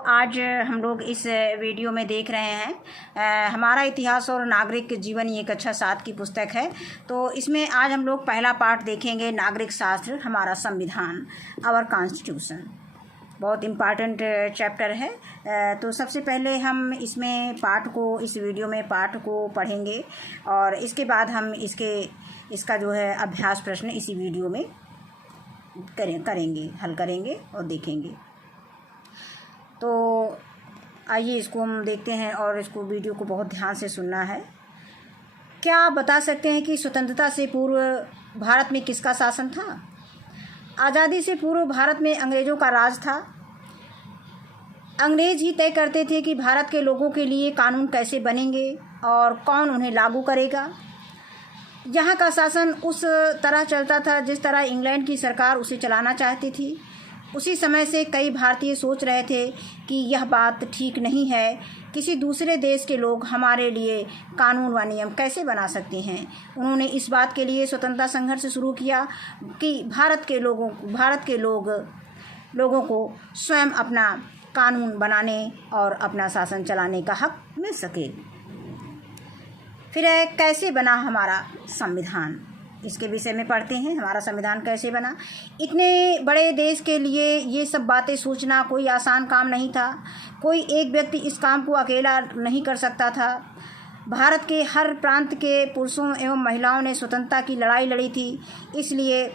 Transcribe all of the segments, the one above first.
आज हम लोग इस वीडियो में देख रहे हैं हमारा इतिहास और नागरिक जीवन, ये कक्षा 7 की पुस्तक है। तो इसमें आज हम लोग पहला पार्ट देखेंगे, नागरिक शास्त्र, हमारा संविधान, आवर कॉन्स्टिट्यूशन। बहुत इम्पॉर्टेंट चैप्टर है। तो सबसे पहले हम इसमें इस वीडियो में पाठ को पढ़ेंगे और इसके बाद हम इसका जो है अभ्यास प्रश्न इसी वीडियो में हल करेंगे और देखेंगे। तो आइए इसको हम देखते हैं और इसको वीडियो को बहुत ध्यान से सुनना है। क्या आप बता सकते हैं कि स्वतंत्रता से पूर्व भारत में किसका शासन था? आज़ादी से पूर्व भारत में अंग्रेज़ों का राज था। अंग्रेज़ ही तय करते थे कि भारत के लोगों के लिए कानून कैसे बनेंगे और कौन उन्हें लागू करेगा। यहाँ का शासन उस तरह चलता था जिस तरह इंग्लैंड की सरकार उसे चलाना चाहती थी। उसी समय से कई भारतीय सोच रहे थे कि यह बात ठीक नहीं है, किसी दूसरे देश के लोग हमारे लिए कानून व नियम कैसे बना सकते हैं। उन्होंने इस बात के लिए स्वतंत्रता संघर्ष शुरू किया कि भारत के लोगों को स्वयं अपना कानून बनाने और अपना शासन चलाने का हक मिल सके। फिर कैसे बना हमारा संविधान, इसके विषय में पढ़ते हैं। हमारा संविधान कैसे बना। इतने बड़े देश के लिए ये सब बातें सोचना कोई आसान काम नहीं था। कोई एक व्यक्ति इस काम को अकेला नहीं कर सकता था। भारत के हर प्रांत के पुरुषों एवं महिलाओं ने स्वतंत्रता की लड़ाई लड़ी थी। इसलिए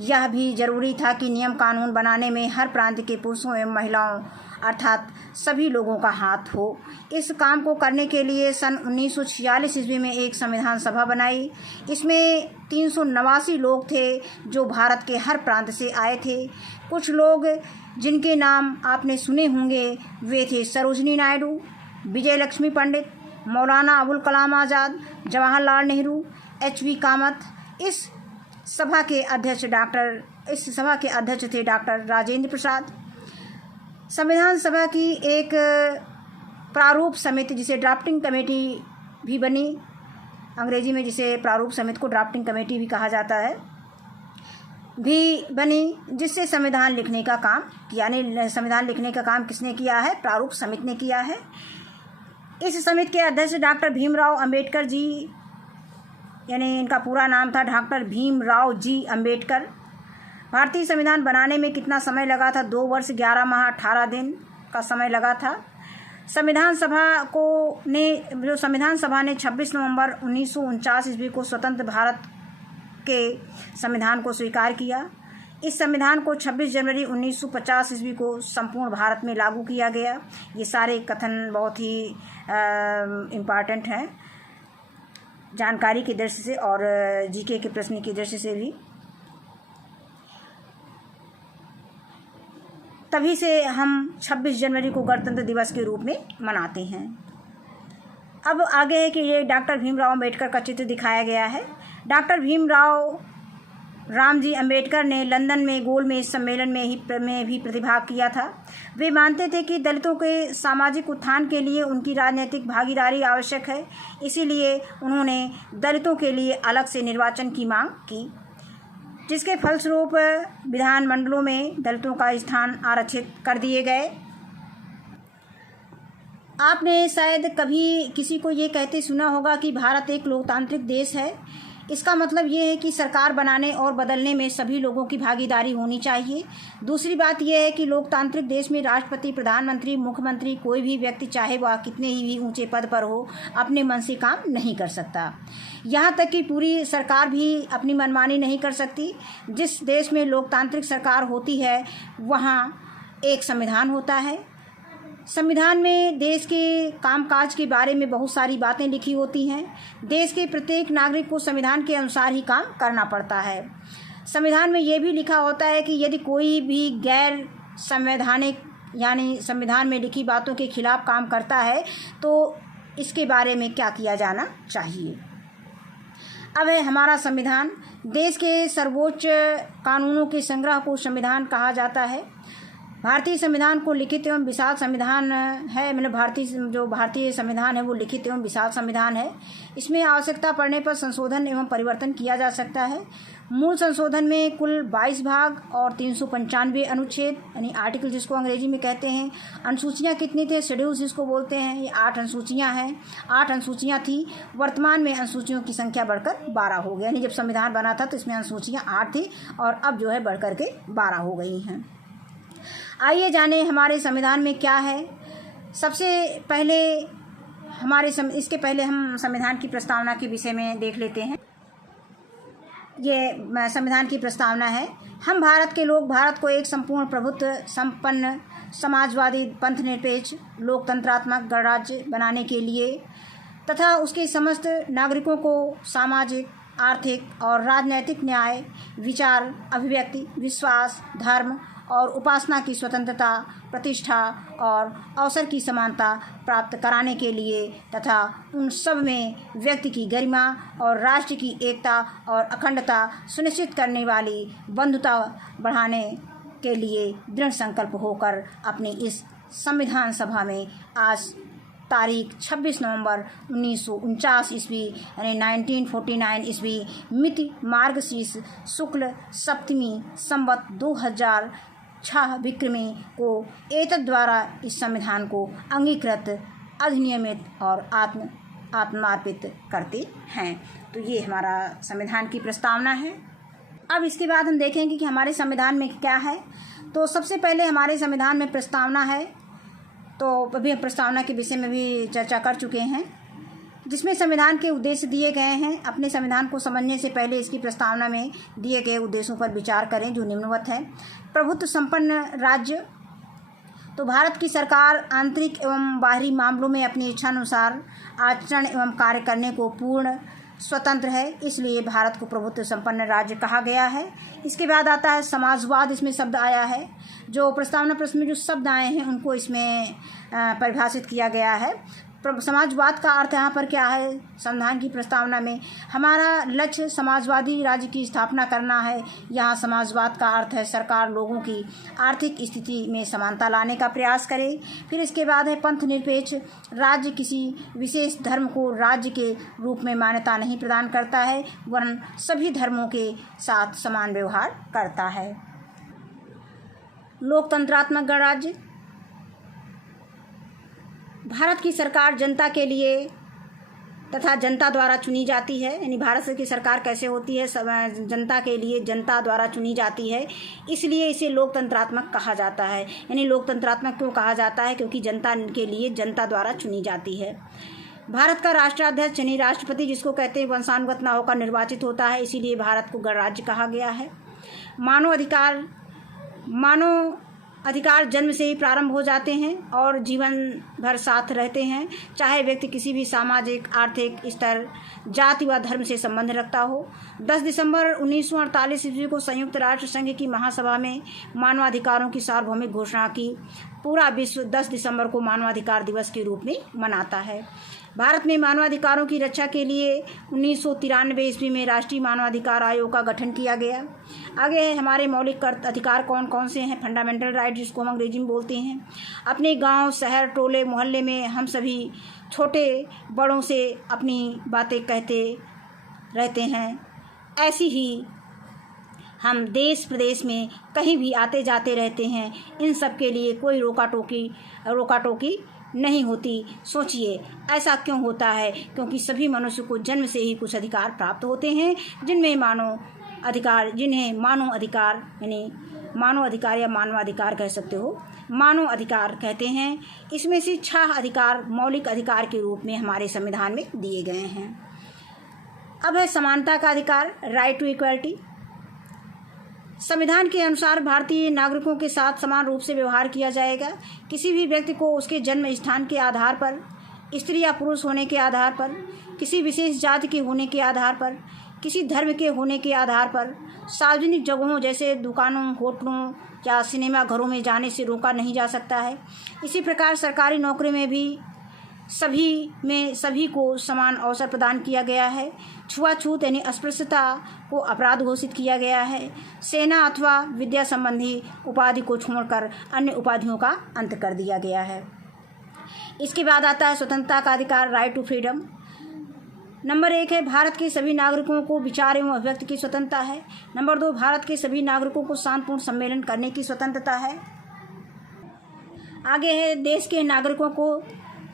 यह भी ज़रूरी था कि नियम कानून बनाने में हर प्रांत के पुरुषों एवं महिलाओं अर्थात सभी लोगों का हाथ हो। इस काम को करने के लिए सन 1946 ईस्वी में एक संविधान सभा बनाई। इसमें 389 लोग थे जो भारत के हर प्रांत से आए थे। कुछ लोग जिनके नाम आपने सुने होंगे वे थे सरोजनी नायडू, विजय लक्ष्मी पंडित, मौलाना अबुल कलाम आज़ाद, जवाहरलाल नेहरू, HV कामत। इस सभा के अध्यक्ष थे डॉक्टर राजेंद्र प्रसाद। संविधान सभा की एक प्रारूप समिति जिसे ड्राफ्टिंग कमेटी भी बनी, अंग्रेजी में जिसे प्रारूप समिति को ड्राफ्टिंग कमेटी भी कहा जाता है, भी बनी, जिससे संविधान लिखने का काम, यानी संविधान लिखने का काम किसने किया है? प्रारूप समिति ने किया है। इस समिति के अध्यक्ष डॉक्टर भीमराव अंबेडकर जी, यानी इनका पूरा नाम था डॉक्टर भीमराव जी अंबेडकर। भारतीय संविधान बनाने में कितना समय लगा था? 2 वर्ष 11 माह 18 दिन का समय लगा था। संविधान सभा ने 26 नवंबर 1949 ईस्वी को स्वतंत्र भारत के संविधान को स्वीकार किया। इस संविधान को 26 जनवरी 1950 ईस्वी को संपूर्ण भारत में लागू किया गया। ये सारे कथन बहुत ही इम्पॉर्टेंट हैं जानकारी की दृष्टि से और जीके के प्रश्न की दृष्टि से भी। तभी से हम 26 जनवरी को गणतंत्र दिवस के रूप में मनाते हैं। अब आगे है कि ये डॉक्टर भीमराव अंबेडकर का चित्र दिखाया गया है। डॉक्टर भीमराव रामजी अंबेडकर ने लंदन में गोलमेज सम्मेलन में भी प्रतिभाग किया था। वे मानते थे कि दलितों के सामाजिक उत्थान के लिए उनकी राजनीतिक भागीदारी आवश्यक है। इसीलिए उन्होंने दलितों के लिए अलग से निर्वाचन की मांग की, जिसके फलस्वरूप विधानमंडलों में दलितों का स्थान आरक्षित कर दिए गए। आपने शायद कभी किसी को ये कहते सुना होगा कि भारत एक लोकतांत्रिक देश है। इसका मतलब ये है कि सरकार बनाने और बदलने में सभी लोगों की भागीदारी होनी चाहिए। दूसरी बात यह है कि लोकतांत्रिक देश में राष्ट्रपति, प्रधानमंत्री, मुख्यमंत्री, कोई भी व्यक्ति चाहे वह कितने ही भी ऊंचे पद पर हो, अपने मन से काम नहीं कर सकता। यहाँ तक कि पूरी सरकार भी अपनी मनमानी नहीं कर सकती। जिस देश में लोकतांत्रिक सरकार होती है वहाँ एक संविधान होता है। संविधान में देश के कामकाज के बारे में बहुत सारी बातें लिखी होती हैं। देश के प्रत्येक नागरिक को संविधान के अनुसार ही काम करना पड़ता है। संविधान में ये भी लिखा होता है कि यदि कोई भी गैर संवैधानिक, यानी संविधान में लिखी बातों के खिलाफ काम करता है तो इसके बारे में क्या किया जाना चाहिए। अब है हमारा संविधान। देश के सर्वोच्च कानूनों के संग्रह को संविधान कहा जाता है। भारतीय संविधान को लिखित एवं विशाल संविधान है, मतलब भारतीय संविधान है वो लिखित एवं विशाल संविधान है। इसमें आवश्यकता पड़ने पर संशोधन एवं परिवर्तन किया जा सकता है। मूल संशोधन में कुल 22 भाग और 395 अनुच्छेद यानी आर्टिकल जिसको अंग्रेजी में कहते हैं। अनुसूचियाँ कितनी थे? शेड्यूल्स जिसको बोलते हैं, ये 8 अनुसूचियाँ हैं। 8 अनुसूचियाँ थी। वर्तमान में अनुसूचियों की संख्या बढ़कर 12 हो गई, यानी जब संविधान बना था तो इसमें अनुसूचियाँ 8 थी और अब जो है बढ़कर के 12 हो गई हैं। आइए जाने हमारे संविधान में क्या है। सबसे पहले इसके पहले हम संविधान की प्रस्तावना के विषय में देख लेते हैं। ये संविधान की प्रस्तावना है। हम भारत के लोग भारत को एक संपूर्ण प्रभुत्व संपन्न समाजवादी पंथ निरपेक्ष लोकतंत्रात्मक गणराज्य बनाने के लिए तथा उसके समस्त नागरिकों को सामाजिक आर्थिक और राजनैतिक न्याय, विचार, अभिव्यक्ति, विश्वास, धर्म और उपासना की स्वतंत्रता, प्रतिष्ठा और अवसर की समानता प्राप्त कराने के लिए तथा उन सब में व्यक्ति की गरिमा और राष्ट्र की एकता और अखंडता सुनिश्चित करने वाली बंधुता बढ़ाने के लिए दृढ़ संकल्प होकर अपनी इस संविधान सभा में आज तारीख 26 नवंबर 1949 ईस्वी यानी 1949 ईस्वी मिति मार्गशीर्ष शुक्ल सप्तमी संवत 2006 विक्रमी को एतद् द्वारा इस संविधान को अंगीकृत, अधिनियमित और आत्मार्पित करते हैं। तो ये हमारा संविधान की प्रस्तावना है। अब इसके बाद हम देखेंगे कि हमारे संविधान में क्या है। तो सबसे पहले हमारे संविधान में प्रस्तावना है, तो अभी हम प्रस्तावना के विषय में भी चर्चा कर चुके हैं, जिसमें संविधान के उद्देश्य दिए गए हैं। अपने संविधान को समझने से पहले इसकी प्रस्तावना में दिए गए उद्देश्यों पर विचार करें, जो निम्नवत है। प्रभुत्व संपन्न राज्य, तो भारत की सरकार आंतरिक एवं बाहरी मामलों में अपनी इच्छानुसार आचरण एवं कार्य करने को पूर्ण स्वतंत्र है, इसलिए भारत को प्रभुत्व संपन्न राज्य कहा गया है। इसके बाद आता है समाजवाद। इसमें शब्द आया है, जो प्रस्तावना प्रश्न में जो शब्द आए हैं उनको इसमें परिभाषित किया गया है। समाजवाद का अर्थ यहाँ पर क्या है? संविधान की प्रस्तावना में हमारा लक्ष्य समाजवादी राज्य की स्थापना करना है। यहाँ समाजवाद का अर्थ है सरकार लोगों की आर्थिक स्थिति में समानता लाने का प्रयास करे। फिर इसके बाद है पंथ निरपेक्ष राज्य, किसी विशेष धर्म को राज्य के रूप में मान्यता नहीं प्रदान करता है, वरन सभी धर्मों के साथ समान व्यवहार करता है। लोकतंत्रात्मक गणराज्य, भारत की सरकार जनता के लिए तथा जनता द्वारा चुनी जाती है। यानी भारत की सरकार कैसे होती है? जनता के लिए जनता द्वारा चुनी जाती है, इसलिए इसे लोकतंत्रात्मक कहा जाता है। यानी लोकतंत्रात्मक क्यों कहा जाता है? क्योंकि जनता के लिए जनता द्वारा चुनी जाती है। भारत का राष्ट्राध्यक्ष यानी राष्ट्रपति, जिसको कहते हैं, वंशानुगत न होकर निर्वाचित होता है, इसीलिए भारत को गणराज्य कहा गया है। मानव अधिकार जन्म से ही प्रारंभ हो जाते हैं और जीवन भर साथ रहते हैं, चाहे व्यक्ति किसी भी सामाजिक आर्थिक स्तर, जाति व धर्म से संबंध रखता हो। 10 दिसंबर 1948 ईस्वी को संयुक्त राष्ट्र संघ की महासभा में मानवाधिकारों की सार्वभौमिक घोषणा की। पूरा विश्व 10 दिसंबर को मानवाधिकार दिवस के रूप में मनाता है। भारत में मानवाधिकारों की रक्षा के लिए 1993 ईस्वी में राष्ट्रीय मानवाधिकार आयोग का गठन किया गया। आगे हमारे मौलिक अधिकार कौन कौन से हैं? फंडामेंटल राइट, जिसको हम अंग्रेजी में बोलते हैं। अपने गांव, शहर, टोले, मोहल्ले में हम सभी छोटे बड़ों से अपनी बातें कहते रहते हैं। ऐसी ही हम देश प्रदेश में कहीं भी आते जाते रहते हैं। इन सब के लिए कोई रोका टोकी नहीं होती। सोचिए ऐसा क्यों होता है? क्योंकि सभी मनुष्य को जन्म से ही कुछ अधिकार प्राप्त होते हैं, जिन्हें मानव अधिकार यानी मानव अधिकार या मानवाधिकार कह सकते हो, मानव अधिकार कहते हैं। इसमें से 6 अधिकार मौलिक अधिकार के रूप में हमारे संविधान में दिए गए हैं। अब है समानता का अधिकार, राइट टू इक्वलिटी। संविधान के अनुसार भारतीय नागरिकों के साथ समान रूप से व्यवहार किया जाएगा। किसी भी व्यक्ति को उसके जन्म स्थान के आधार पर, स्त्री या पुरुष होने के आधार पर, किसी विशेष जाति के होने के आधार पर, किसी धर्म के होने के आधार पर सार्वजनिक जगहों जैसे दुकानों, होटलों या सिनेमा घरों में जाने से रोका नहीं जा सकता है। इसी प्रकार सरकारी नौकरी में भी सभी को समान अवसर प्रदान किया गया है। छुआछूत यानी अस्पृश्यता को अपराध घोषित किया गया है। सेना अथवा विद्या संबंधी उपाधि को छोड़कर अन्य उपाधियों का अंत कर दिया गया है। इसके बाद आता है स्वतंत्रता का अधिकार, राइट टू फ्रीडम। नंबर 1 है भारत के सभी नागरिकों को विचार एवं अभिव्यक्ति की स्वतंत्रता है। नंबर 2 भारत के सभी नागरिकों को शांतिपूर्ण सम्मेलन करने की स्वतंत्रता है। आगे है देश के नागरिकों को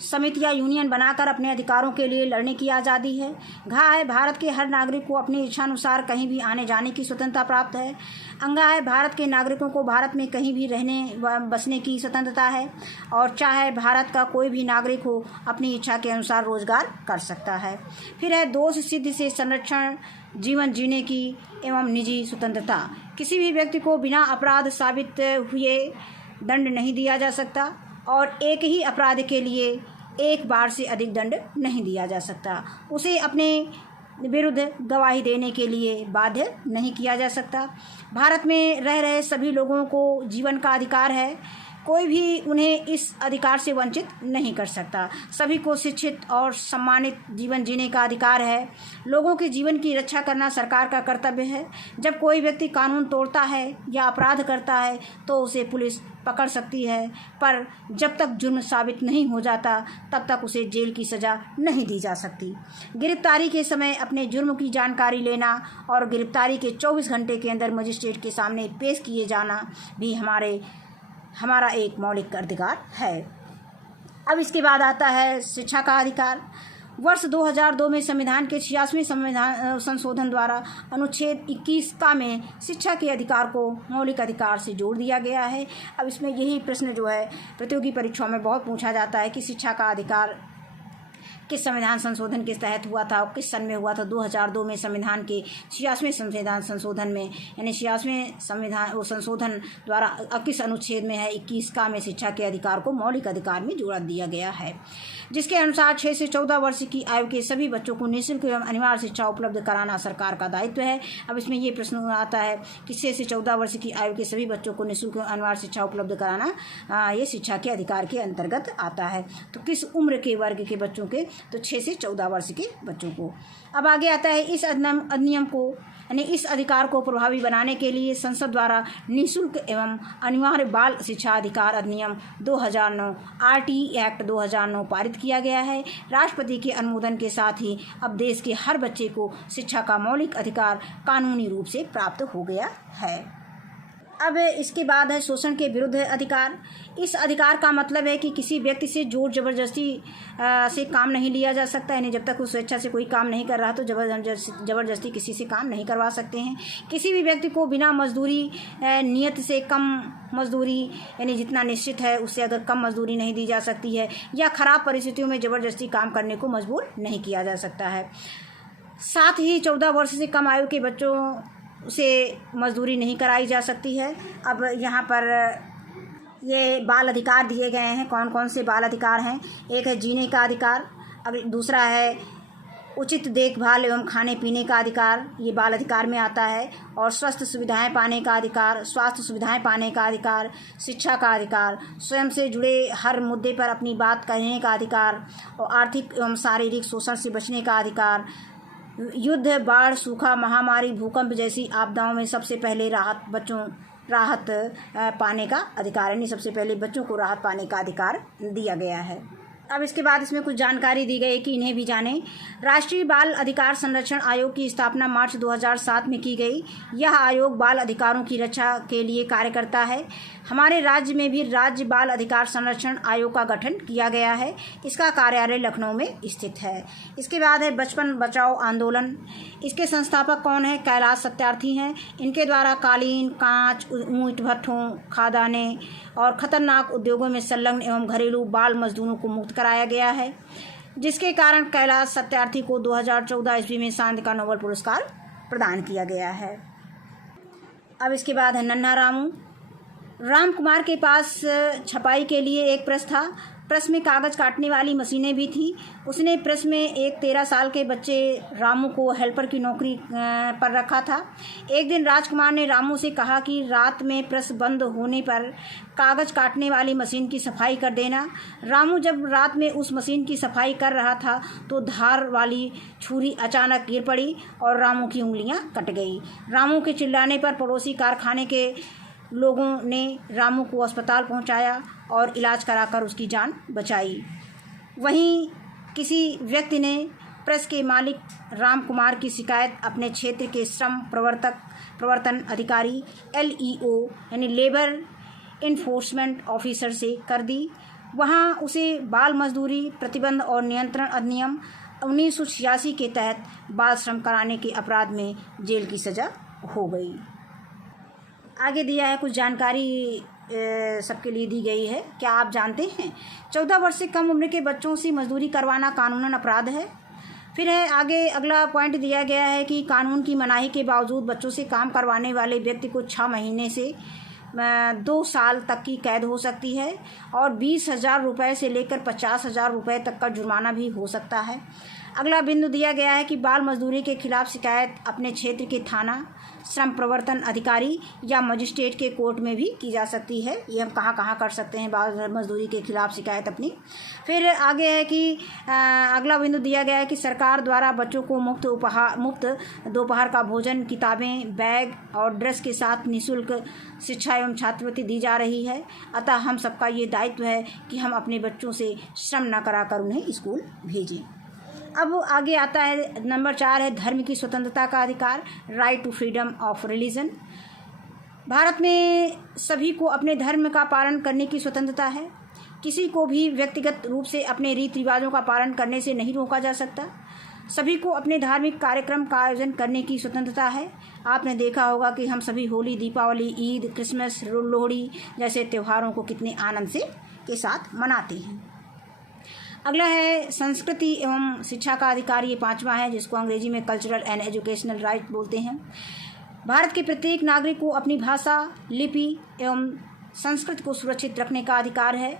समिति या यूनियन बनाकर अपने अधिकारों के लिए लड़ने की आज़ादी है। घा है भारत के हर नागरिक को अपनी इच्छानुसार कहीं भी आने जाने की स्वतंत्रता प्राप्त है। अंगा है भारत के नागरिकों को भारत में कहीं भी रहने व बसने की स्वतंत्रता है। और चा है भारत का कोई भी नागरिक हो अपनी इच्छा के अनुसार रोजगार कर सकता है। फिर है दोष सिद्धि से संरक्षण जीवन जीने की एवं निजी स्वतंत्रता। किसी भी व्यक्ति को बिना अपराध साबित हुए दंड नहीं दिया जा सकता और एक ही अपराध के लिए एक बार से अधिक दंड नहीं दिया जा सकता। उसे अपने विरुद्ध गवाही देने के लिए बाध्य नहीं किया जा सकता। भारत में रह रहे सभी लोगों को जीवन का अधिकार है। कोई भी उन्हें इस अधिकार से वंचित नहीं कर सकता। सभी को शिक्षित और सम्मानित जीवन जीने का अधिकार है। लोगों के जीवन की रक्षा करना सरकार का कर्तव्य है। जब कोई व्यक्ति कानून तोड़ता है या अपराध करता है तो उसे पुलिस पकड़ सकती है, पर जब तक जुर्म साबित नहीं हो जाता तब तक उसे जेल की सज़ा नहीं दी जा सकती। गिरफ्तारी के समय अपने जुर्म की जानकारी लेना और गिरफ्तारी के 24 घंटे के अंदर मजिस्ट्रेट के सामने पेश किए जाना भी हमारा एक मौलिक अधिकार है। अब इसके बाद आता है शिक्षा का अधिकार। वर्ष 2002 में संविधान के 86वें संविधान संशोधन द्वारा अनुच्छेद 21 का में शिक्षा के अधिकार को मौलिक अधिकार से जोड़ दिया गया है। अब इसमें यही प्रश्न जो है प्रतियोगी परीक्षाओं में बहुत पूछा जाता है कि शिक्षा का अधिकार किस संविधान संशोधन के तहत हुआ था और किस सन में हुआ था। 2002 में संविधान के 86वें संविधान संशोधन में यानी 86वें संविधान संशोधन द्वारा किस अनुच्छेद में है 21 का में शिक्षा के अधिकार को मौलिक अधिकार में जोड़ दिया गया है, जिसके अनुसार 6 से 14 वर्ष की आयु के सभी बच्चों को निःशुल्क एवं अनिवार्य शिक्षा उपलब्ध कराना सरकार का दायित्व है। अब इसमें ये प्रश्न आता है कि 6 से 14 वर्ष की आयु के सभी बच्चों को निःशुल्क एवं अनिवार्य शिक्षा उपलब्ध कराना ये शिक्षा के अधिकार के अंतर्गत आता है। तो किस उम्र के वर्ग के बच्चों के, तो 6 से 14 वर्ष के बच्चों को। अब आगे आता है इस अधिनियम को यानी इस अधिकार को प्रभावी बनाने के लिए संसद द्वारा निःशुल्क एवं अनिवार्य बाल शिक्षा अधिकार अधिनियम 2009 RT एक्ट 2009 पारित किया गया है। राष्ट्रपति के अनुमोदन के साथ ही अब देश के हर बच्चे को शिक्षा का मौलिक अधिकार कानूनी रूप से प्राप्त हो गया है। अब इसके बाद है शोषण के विरुद्ध अधिकार। इस अधिकार का मतलब है कि किसी व्यक्ति से जोर जबरदस्ती से काम नहीं लिया जा सकता, यानी जब तक वो स्वेच्छा से कोई काम नहीं कर रहा तो जबरदस्ती किसी से काम नहीं करवा सकते हैं। किसी भी व्यक्ति को बिना मजदूरी नियत से कम मजदूरी यानी जितना निश्चित है उससे अगर कम मजदूरी नहीं दी जा सकती है या ख़राब परिस्थितियों में ज़बरदस्ती काम करने को मजबूर नहीं किया जा सकता है। साथ ही 14 वर्ष से कम आयु के बच्चों से मजदूरी नहीं कराई जा सकती है। अब यहाँ पर ये बाल अधिकार दिए गए हैं। कौन कौन से बाल अधिकार हैं? एक है जीने का अधिकार, अब दूसरा है उचित देखभाल एवं खाने पीने का अधिकार, ये बाल अधिकार में आता है। और स्वस्थ सुविधाएं पाने का अधिकार, स्वास्थ्य सुविधाएं पाने का अधिकार, शिक्षा का अधिकार, स्वयं से जुड़े हर मुद्दे पर अपनी बात कहने का अधिकार और आर्थिक एवं शारीरिक शोषण से बचने का अधिकार, युद्ध, बाढ़, सूखा, महामारी, भूकंप जैसी आपदाओं में सबसे पहले राहत पाने का अधिकार, यानी सबसे पहले बच्चों को राहत पाने का अधिकार दिया गया है। अब इसके बाद इसमें कुछ जानकारी दी गई कि इन्हें भी जानें। राष्ट्रीय बाल अधिकार संरक्षण आयोग की स्थापना मार्च 2007 में की गई। यह आयोग बाल अधिकारों की रक्षा के लिए कार्य करता है। हमारे राज्य में भी राज्य बाल अधिकार संरक्षण आयोग का गठन किया गया है। इसका कार्यालय लखनऊ में स्थित है। इसके बाद है बचपन बचाओ आंदोलन। इसके संस्थापक कौन है? कैलाश सत्यार्थी हैं। इनके द्वारा कालीन, कांच, ईंट भट्ठों, खादाने और खतरनाक उद्योगों में संलग्न एवं घरेलू बाल मजदूरों को मुक्त कराया गया है, जिसके कारण कैलाश सत्यार्थी को 2014 ईस्वी में शांति का नोबेल पुरस्कार प्रदान किया गया है। अब इसके बाद है नन्हा रामू। राम कुमार के पास छपाई के लिए एक प्रेस था। प्रेस में कागज़ काटने वाली मशीनें भी थी। उसने प्रेस में एक 13 साल के बच्चे रामू को हेल्पर की नौकरी पर रखा था। एक दिन राजकुमार ने रामू से कहा कि रात में प्रेस बंद होने पर कागज़ काटने वाली मशीन की सफाई कर देना। रामू जब रात में उस मशीन की सफाई कर रहा था तो धार वाली छुरी अचानक गिर पड़ी और रामू की उंगलियां कट गई। रामू के चिल्लाने पर पड़ोसी कारखाने के लोगों ने रामू को अस्पताल पहुंचाया और इलाज कराकर उसकी जान बचाई। वहीं किसी व्यक्ति ने प्रेस के मालिक राम कुमार की शिकायत अपने क्षेत्र के श्रम प्रवर्तन अधिकारी LEO यानी लेबर इन्फोर्समेंट ऑफिसर से कर दी। वहां उसे बाल मजदूरी प्रतिबंध और नियंत्रण अधिनियम 1986 के तहत बाल श्रम कराने के अपराध में जेल की सज़ा हो गई। आगे दिया है कुछ जानकारी सबके लिए दी गई है। क्या आप जानते हैं 14 वर्ष से कम उम्र के बच्चों से मजदूरी करवाना कानूनन अपराध है। फिर है आगे अगला पॉइंट दिया गया है कि कानून की मनाही के बावजूद बच्चों से काम करवाने वाले व्यक्ति को 6 महीने से 2 साल तक की कैद हो सकती है और 20,000 रुपये से लेकर 50,000 रुपये तक का जुर्माना भी हो सकता है। अगला बिंदु दिया गया है कि बाल मजदूरी के खिलाफ शिकायत अपने क्षेत्र के थाना, श्रम प्रवर्तन अधिकारी या मजिस्ट्रेट के कोर्ट में भी की जा सकती है। ये हम कहाँ कर सकते हैं बाल मजदूरी के खिलाफ शिकायत अपनी। फिर आगे है कि अगला बिंदु दिया गया है कि सरकार द्वारा बच्चों को मुफ्त दोपहर का भोजन, किताबें, बैग और ड्रेस के साथ निःशुल्क शिक्षा एवं छात्रवृत्ति दी जा रही है। अतः हम सबका ये दायित्व है कि हम अपने बच्चों से श्रम न कराकर उन्हें स्कूल भेजें। अब आगे आता है नंबर 4 है धर्म की स्वतंत्रता का अधिकार, right to freedom of religion. Bharat में सभी को अपने धर्म का पालन करने की स्वतंत्रता है। किसी को भी व्यक्तिगत रूप से अपने रीति रिवाजों का पालन करने से नहीं रोका जा सकता। सभी को अपने धार्मिक कार्यक्रम का आयोजन करने की स्वतंत्रता है। आपने देखा होगा कि हम सभी होली, दीपावली, ईद, क्रिसमस, लोहड़ी जैसे त्योहारों को कितने आनंद से के साथ मनाते हैं। अगला है संस्कृति एवं शिक्षा का अधिकार, ये 5वां है, जिसको अंग्रेजी में कल्चरल एंड एजुकेशनल राइट बोलते हैं। भारत के प्रत्येक नागरिक को अपनी भाषा, लिपि एवं संस्कृति को सुरक्षित रखने का अधिकार है।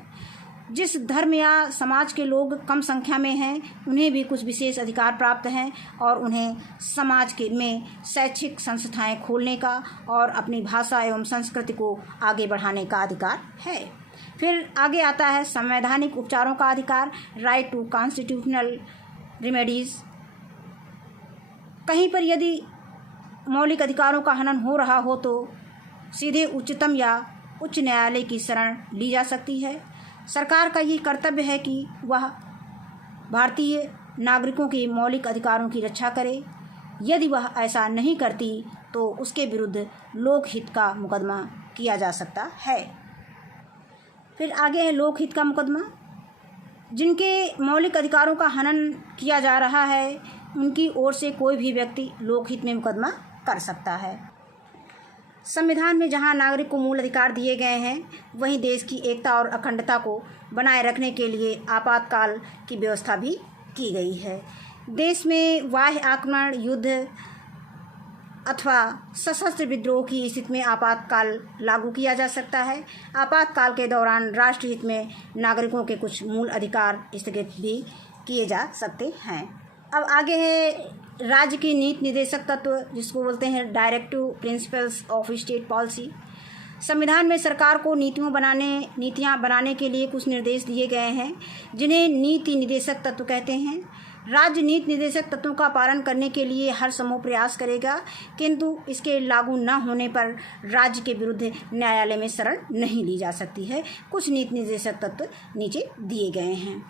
जिस धर्म या समाज के लोग कम संख्या में हैं उन्हें भी कुछ विशेष अधिकार प्राप्त हैं और उन्हें समाज में शैक्षिक संस्थाएं खोलने का और अपनी भाषा एवं संस्कृति को आगे बढ़ाने का अधिकार है। फिर आगे आता है संवैधानिक उपचारों का अधिकार, राइट टू कॉन्स्टिट्यूशनल रेमेडीज। कहीं पर यदि मौलिक अधिकारों का हनन हो रहा हो तो सीधे उच्चतम या उच्च न्यायालय की शरण ली जा सकती है। सरकार का ये कर्तव्य है कि वह भारतीय नागरिकों के मौलिक अधिकारों की रक्षा करे। यदि वह ऐसा नहीं करती तो उसके विरुद्ध लोकहित का मुकदमा किया जा सकता है। फिर आगे है लोकहित का मुकदमा। जिनके मौलिक अधिकारों का हनन किया जा रहा है उनकी ओर से कोई भी व्यक्ति लोकहित में मुकदमा कर सकता है। संविधान में जहां नागरिक को मूल अधिकार दिए गए हैं वहीं देश की एकता और अखंडता को बनाए रखने के लिए आपातकाल की व्यवस्था भी की गई है। देश में बाह्य आक्रमण, युद्ध अथवा सशस्त्र विद्रोह की स्थिति में आपातकाल लागू किया जा सकता है। आपातकाल के दौरान राष्ट्रहित में नागरिकों के कुछ मूल अधिकार स्थगित भी किए जा सकते हैं। अब आगे है राज्य की नीति निर्देशक तत्व, जिसको बोलते हैं directive principles of state policy. संविधान में सरकार को नीतियाँ बनाने के लिए कुछ निर्देश दिए गए हैं जिन्हें नीति निर्देशक तत्व कहते हैं। राज्य नीति निर्देशक तत्वों का पालन करने के लिए हर संभव प्रयास करेगा, किंतु इसके लागू न होने पर राज्य के विरुद्ध न्यायालय में शरण नहीं ली जा सकती है। कुछ नीति निर्देशक तत्व नीचे दिए गए हैं।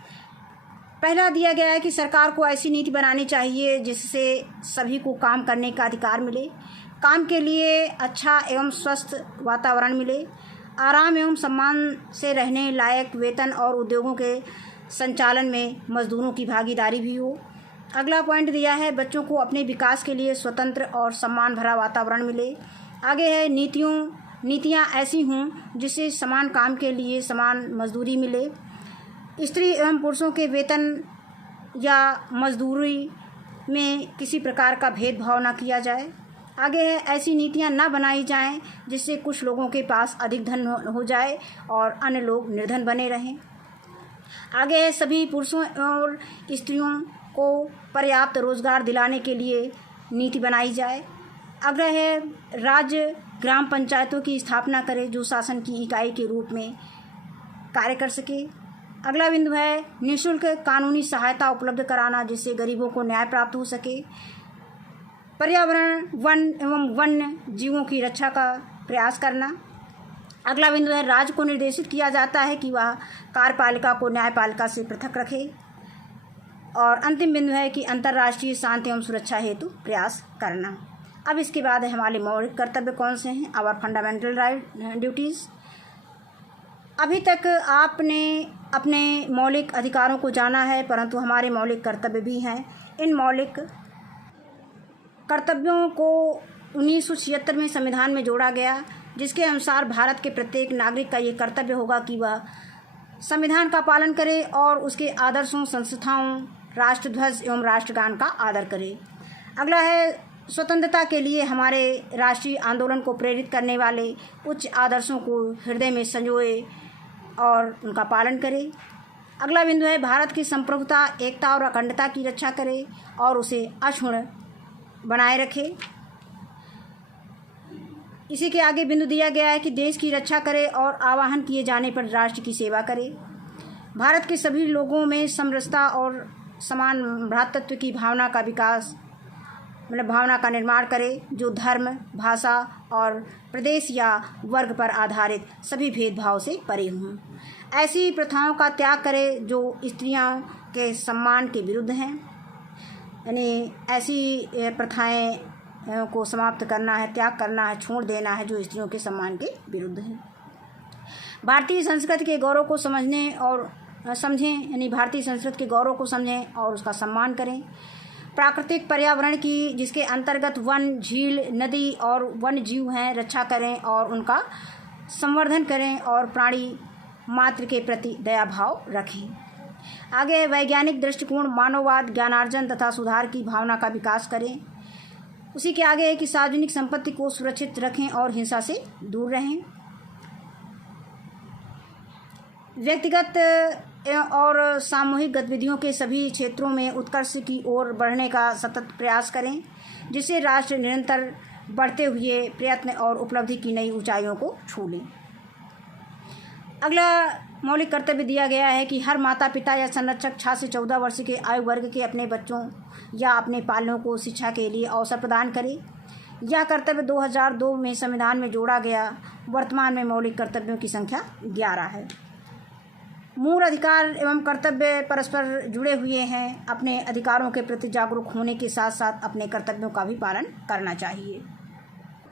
पहला दिया गया है कि सरकार को ऐसी नीति बनानी चाहिए जिससे सभी को काम करने का अधिकार मिले, काम के लिए अच्छा एवं स्वस्थ वातावरण मिले, आराम एवं सम्मान से रहने लायक वेतन और उद्योगों के संचालन में मजदूरों की भागीदारी भी हो। अगला पॉइंट दिया है बच्चों को अपने विकास के लिए स्वतंत्र और सम्मान भरा वातावरण मिले। आगे है नीतियाँ ऐसी हों जिससे समान काम के लिए समान मजदूरी मिले, स्त्री एवं पुरुषों के वेतन या मजदूरी में किसी प्रकार का भेदभाव न किया जाए। आगे है ऐसी नीतियाँ न बनाई जाएं जिससे कुछ लोगों के पास अधिक धन हो जाए और अन्य लोग निर्धन बने रहें। आगे है सभी पुरुषों और स्त्रियों को पर्याप्त रोजगार दिलाने के लिए नीति बनाई जाए। अगला है राज्य ग्राम पंचायतों की स्थापना करे जो शासन की इकाई के रूप में कार्य कर सके। अगला बिंदु है निःशुल्क कानूनी सहायता उपलब्ध कराना जिससे गरीबों को न्याय प्राप्त हो सके। पर्यावरण, वन एवं वन्य जीवों की रक्षा का प्रयास करना। अगला बिंदु है राज्य को निर्देशित किया जाता है कि वह कार्यपालिका को न्यायपालिका से पृथक रखे। और अंतिम बिंदु है कि अंतर्राष्ट्रीय शांति एवं सुरक्षा हेतु प्रयास करना। अब इसके बाद है हमारे मौलिक कर्तव्य कौन से हैं, आवर फंडामेंटल राइट ड्यूटीज़। अभी तक आपने अपने मौलिक अधिकारों को जाना है, परंतु हमारे मौलिक कर्तव्य भी हैं। इन मौलिक कर्तव्यों को 1976 में संविधान में जोड़ा गया, जिसके अनुसार भारत के प्रत्येक नागरिक का ये कर्तव्य होगा कि वह संविधान का पालन करे और उसके आदर्शों, संस्थाओं, राष्ट्रध्वज एवं राष्ट्रगान का आदर करे। अगला है स्वतंत्रता के लिए हमारे राष्ट्रीय आंदोलन को प्रेरित करने वाले उच्च आदर्शों को हृदय में संजोए और उनका पालन करे। अगला बिंदु है भारत की संप्रभुता, एकता और अखंडता की रक्षा करे और उसे अक्षुण्ण बनाए रखे। इसी के आगे बिंदु दिया गया है कि देश की रक्षा करे और आह्वान किए जाने पर राष्ट्र की सेवा करे। भारत के सभी लोगों में समरसता और समान भ्रातृत्व की भावना का विकास, भावना का निर्माण करे, जो धर्म, भाषा और प्रदेश या वर्ग पर आधारित सभी भेदभाव से परे हों। ऐसी प्रथाओं का त्याग करे जो स्त्रियों के सम्मान के विरुद्ध हैं, यानी ऐसी प्रथाएं को समाप्त करना है, त्याग करना है, छोड़ देना है जो स्त्रियों के सम्मान के विरुद्ध है। भारतीय संस्कृति के गौरव को समझने और समझें, यानी भारतीय संस्कृति के गौरव को समझें और उसका सम्मान करें। प्राकृतिक पर्यावरण की, जिसके अंतर्गत वन, झील, नदी और वन्य जीव हैं, रक्षा करें और उनका संवर्धन करें और प्राणी मात्र के प्रति दया भाव रखें। आगे वैज्ञानिक दृष्टिकोण, मानववाद, ज्ञानार्जन तथा सुधार की भावना का विकास करें। उसी के आगे है कि सार्वजनिक संपत्ति को सुरक्षित रखें और हिंसा से दूर रहें। व्यक्तिगत और सामूहिक गतिविधियों के सभी क्षेत्रों में उत्कर्ष की ओर बढ़ने का सतत प्रयास करें, जिससे राष्ट्र निरंतर बढ़ते हुए प्रयत्न और उपलब्धि की नई ऊंचाइयों को छू लें। अगला मौलिक कर्तव्य दिया गया है कि हर माता पिता या संरक्षक 6 से 14 वर्ष के आयु वर्ग के अपने बच्चों या अपने पालकों को शिक्षा के लिए अवसर प्रदान करे। यह कर्तव्य 2002 में संविधान में जोड़ा गया। वर्तमान में मौलिक कर्तव्यों की संख्या 11 है। मूल अधिकार एवं कर्तव्य परस्पर जुड़े हुए हैं। अपने अधिकारों के प्रति जागरूक होने के साथ साथ अपने कर्तव्यों का भी पालन करना चाहिए।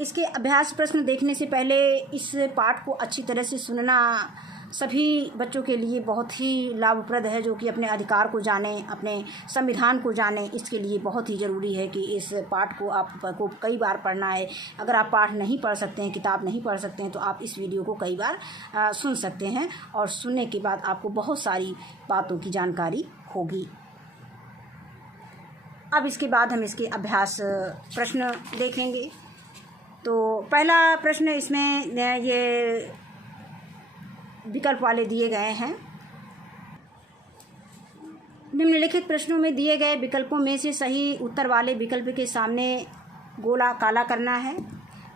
इसके अभ्यास प्रश्न देखने से पहले इस पाठ को अच्छी तरह से सुनना सभी बच्चों के लिए बहुत ही लाभप्रद है, जो कि अपने अधिकार को जानें, अपने संविधान को जानें। इसके लिए बहुत ही ज़रूरी है कि इस पाठ को आपको कई बार पढ़ना है। अगर आप पाठ नहीं पढ़ सकते हैं, किताब नहीं पढ़ सकते हैं, तो आप इस वीडियो को कई बार सुन सकते हैं और सुनने के बाद आपको बहुत सारी बातों की जानकारी होगी। अब इसके बाद हम इसके अभ्यास प्रश्न देखेंगे। तो पहला प्रश्न, इसमें ये विकल्प वाले दिए गए हैं। निम्नलिखित प्रश्नों में दिए गए विकल्पों में से सही उत्तर वाले विकल्प के सामने गोला काला करना है।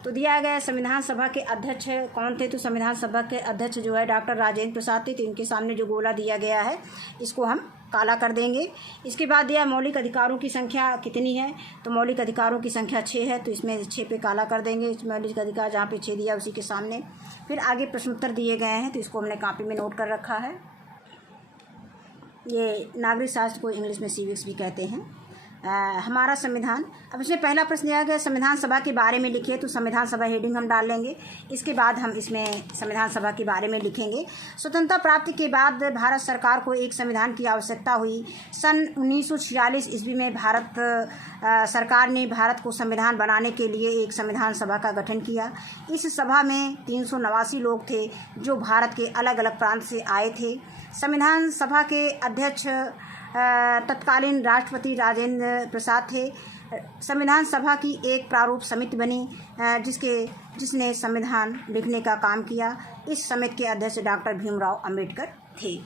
तो दिया गया संविधान सभा के अध्यक्ष कौन थे, तो संविधान सभा के अध्यक्ष जो है डॉक्टर राजेंद्र प्रसाद थे। तो इनके सामने जो गोला दिया गया है इसको हम काला कर देंगे। इसके बाद दिया मौलिक अधिकारों की संख्या कितनी है, तो मौलिक अधिकारों की संख्या 6 है, तो इसमें 6 पे काला कर देंगे। मौलिक अधिकार जहाँ पे 6 दिया उसी के सामने। फिर आगे प्रश्नोत्तर दिए गए हैं, तो इसको हमने कॉपी में नोट कर रखा है। ये नागरिक शास्त्र को इंग्लिश में सिविक्स भी कहते हैं। हमारा संविधान, अब इसमें पहला प्रश्न दिया गया संविधान सभा के बारे में लिखिए, तो संविधान सभा हेडिंग हम डाल लेंगे। इसके बाद हम इसमें संविधान सभा के बारे में लिखेंगे। स्वतंत्रता प्राप्ति के बाद भारत सरकार को एक संविधान की आवश्यकता हुई। सन 1946 ईस्वी में भारत सरकार ने भारत को संविधान बनाने के लिए एक संविधान सभा का गठन किया। इस सभा में 389 लोग थे जो भारत के अलग अलग प्रांत से आए थे। संविधान सभा के अध्यक्ष तत्कालीन राष्ट्रपति राजेंद्र प्रसाद थे। संविधान सभा की एक प्रारूप समिति बनी जिसने संविधान लिखने का काम किया। इस समिति के अध्यक्ष डॉक्टर भीमराव अंबेडकर थे।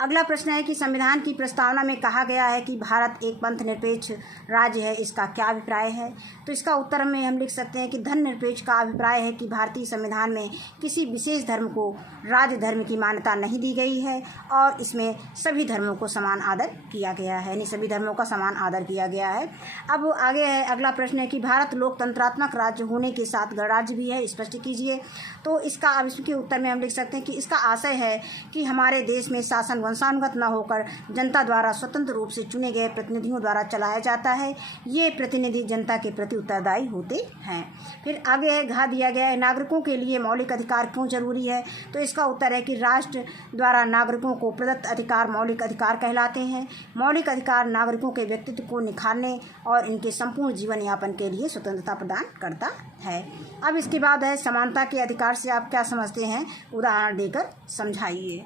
अगला प्रश्न है कि संविधान की प्रस्तावना में कहा गया है कि भारत एक पंथ निरपेक्ष राज्य है, इसका क्या अभिप्राय है, तो इसका उत्तर में हम लिख सकते हैं कि धर्मनिरपेक्ष का अभिप्राय है कि भारतीय संविधान में किसी विशेष धर्म को राज्य धर्म की मान्यता नहीं दी गई है और इसमें सभी धर्मों को समान आदर किया गया है, यानी सभी धर्मों का समान आदर किया गया है। अब आगे है अगला प्रश्न है कि भारत लोकतंत्रात्मक राज्य होने के साथ गणराज्य भी है, स्पष्ट कीजिए। तो इसका अब इसके उत्तर में हम लिख सकते हैं कि इसका आशय है कि हमारे देश में शासन वंशानुगत न होकर जनता द्वारा स्वतंत्र रूप से चुने गए प्रतिनिधियों द्वारा चलाया जाता है। ये प्रतिनिधि जनता के प्रति उत्तरदायी होते हैं। फिर आगे है घ दिया गया है, नागरिकों के लिए मौलिक अधिकार क्यों जरूरी है? तो इसका उत्तर है कि राष्ट्र द्वारा नागरिकों को प्रदत्त अधिकार मौलिक अधिकार कहलाते हैं। मौलिक अधिकार नागरिकों के व्यक्तित्व को निखारने और इनके संपूर्ण जीवन यापन के लिए स्वतंत्रता प्रदान करता है। अब इसके बाद है समानता के अधिकार से आप क्या समझते हैं, उदाहरण देकर समझाइए।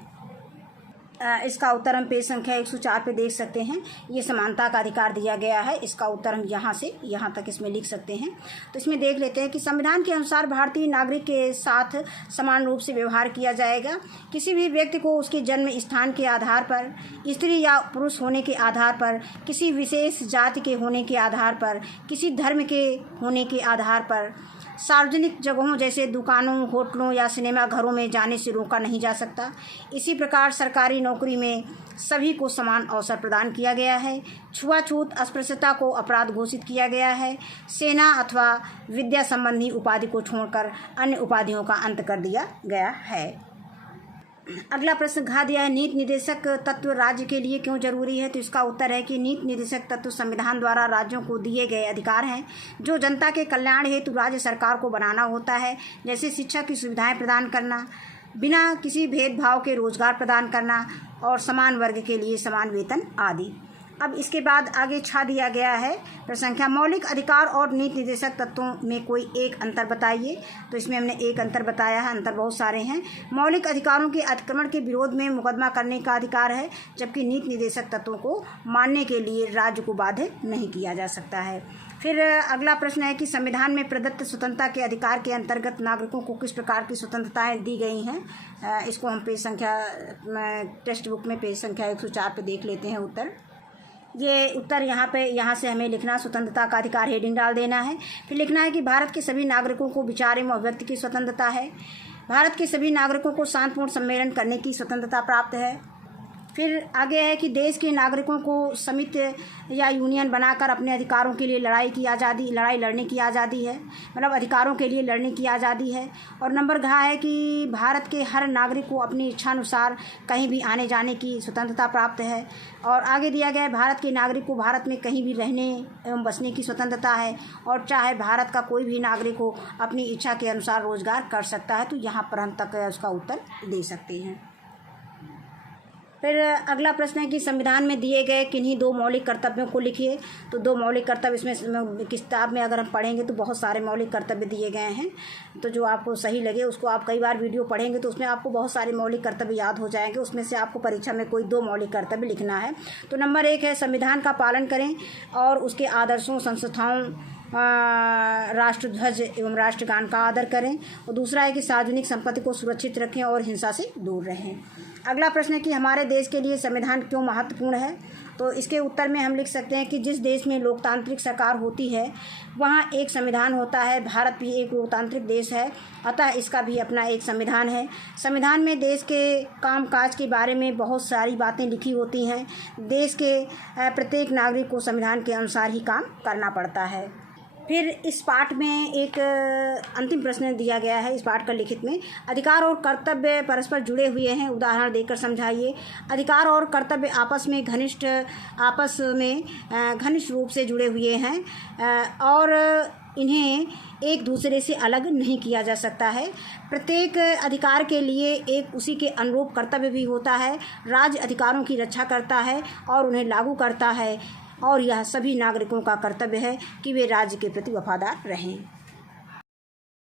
इसका उत्तर हम पेज संख्या 104 पे देख सकते हैं। ये समानता का अधिकार दिया गया है। इसका उत्तर हम यहाँ से यहाँ तक इसमें लिख सकते हैं। तो इसमें देख लेते हैं कि संविधान के अनुसार भारतीय नागरिक के साथ समान रूप से व्यवहार किया जाएगा। किसी भी व्यक्ति को उसके जन्म स्थान के आधार पर, स्त्री या पुरुष होने के आधार पर, किसी विशेष जाति के होने के आधार पर, किसी धर्म के होने के आधार पर सार्वजनिक जगहों जैसे दुकानों, होटलों या सिनेमा घरों में जाने से रोका नहीं जा सकता। इसी प्रकार सरकारी नौकरी में सभी को समान अवसर प्रदान किया गया है। छुआछूत अस्पृश्यता को अपराध घोषित किया गया है। सेना अथवा विद्या संबंधी उपाधि को छोड़कर अन्य उपाधियों का अंत कर दिया गया है। अगला प्रश्न घा दिया है, नीति निर्देशक तत्व राज्य के लिए क्यों जरूरी है? तो इसका उत्तर है कि नीति निर्देशक तत्व संविधान द्वारा राज्यों को दिए गए अधिकार हैं जो जनता के कल्याण हेतु राज्य सरकार को बनाना होता है, जैसे शिक्षा की सुविधाएं प्रदान करना, बिना किसी भेदभाव के रोजगार प्रदान करना और समान वर्ग के लिए समान वेतन आदि। अब इसके बाद आगे छा दिया गया है प्रसंख्या, मौलिक अधिकार और नीति निर्देशक तत्वों में कोई एक अंतर बताइए। तो इसमें हमने एक अंतर बताया है, अंतर बहुत सारे हैं। मौलिक अधिकारों के अतिक्रमण के विरोध में मुकदमा करने का अधिकार है, जबकि नीति निर्देशक तत्वों को मानने के लिए राज्य को बाध्य नहीं किया जा सकता है। फिर अगला प्रश्न है कि संविधान में प्रदत्त स्वतंत्रता के अधिकार के अंतर्गत नागरिकों को किस प्रकार की स्वतंत्रताएं दी गई हैं। इसको हम पेज संख्या टेक्स्ट बुक में पेज संख्या 104 पे देख लेते हैं उत्तर। ये उत्तर यहाँ से हमें लिखना, स्वतंत्रता का अधिकार हेडिंग डाल देना है। फिर लिखना है कि भारत के सभी नागरिकों को विचार एवं अभिव्यक्ति की स्वतंत्रता है। भारत के सभी नागरिकों को शांतिपूर्ण सम्मेलन करने की स्वतंत्रता प्राप्त है। फिर आगे है कि देश के नागरिकों को समिति या यूनियन बनाकर अपने अधिकारों के लिए लड़ाई लड़ने की आज़ादी है, मतलब अधिकारों के लिए लड़ने की आज़ादी है। और नंबर घ है कि भारत के हर नागरिक को अपनी इच्छानुसार कहीं भी आने जाने की स्वतंत्रता प्राप्त है। और आगे दिया गया है, भारत के नागरिक को भारत में कहीं भी रहने एवं बसने की स्वतंत्रता है, और चाहे भारत का कोई भी नागरिक हो अपनी इच्छा के अनुसार रोजगार कर सकता है। तो यहाँ पर हम तक उसका उत्तर दे सकते हैं। फिर अगला प्रश्न है कि संविधान में दिए गए किन्हीं दो मौलिक कर्तव्यों को लिखिए। तो दो मौलिक कर्तव्य इसमें किताब में अगर हम पढ़ेंगे तो बहुत सारे मौलिक कर्तव्य दिए गए हैं। तो जो आपको सही लगे उसको आप कई बार वीडियो पढ़ेंगे तो उसमें आपको बहुत सारे मौलिक कर्तव्य याद हो जाएंगे। उसमें से आपको परीक्षा में कोई दो मौलिक कर्तव्य लिखना है। तो नंबर 1 है संविधान का पालन करें और उसके आदर्शों, संस्थाओं, राष्ट्रध्वज एवं राष्ट्रगान का आदर करें। और दूसरा है कि सार्वजनिक संपत्ति को सुरक्षित रखें और हिंसा से दूर रहें। अगला प्रश्न है कि हमारे देश के लिए संविधान क्यों महत्वपूर्ण है। तो इसके उत्तर में हम लिख सकते हैं कि जिस देश में लोकतांत्रिक सरकार होती है वहाँ एक संविधान होता है। भारत भी एक लोकतांत्रिक देश है, अतः इसका भी अपना एक संविधान है। संविधान में देश के कामकाज के बारे में बहुत सारी बातें लिखी होती हैं। देश के प्रत्येक नागरिक को संविधान के अनुसार ही काम करना पड़ता है। फिर इस पाठ में एक अंतिम प्रश्न दिया गया है इस पाठ का लिखित में, अधिकार और कर्तव्य परस्पर जुड़े हुए हैं, उदाहरण देकर समझाइए। अधिकार और कर्तव्य आपस में घनिष्ठ रूप से जुड़े हुए हैं और इन्हें एक दूसरे से अलग नहीं किया जा सकता है। प्रत्येक अधिकार के लिए एक उसी के अनुरूप कर्तव्य भी होता है। राज्य अधिकारों की रक्षा करता है और उन्हें लागू करता है, और यह सभी नागरिकों का कर्तव्य है कि वे राज्य के प्रति वफादार रहें।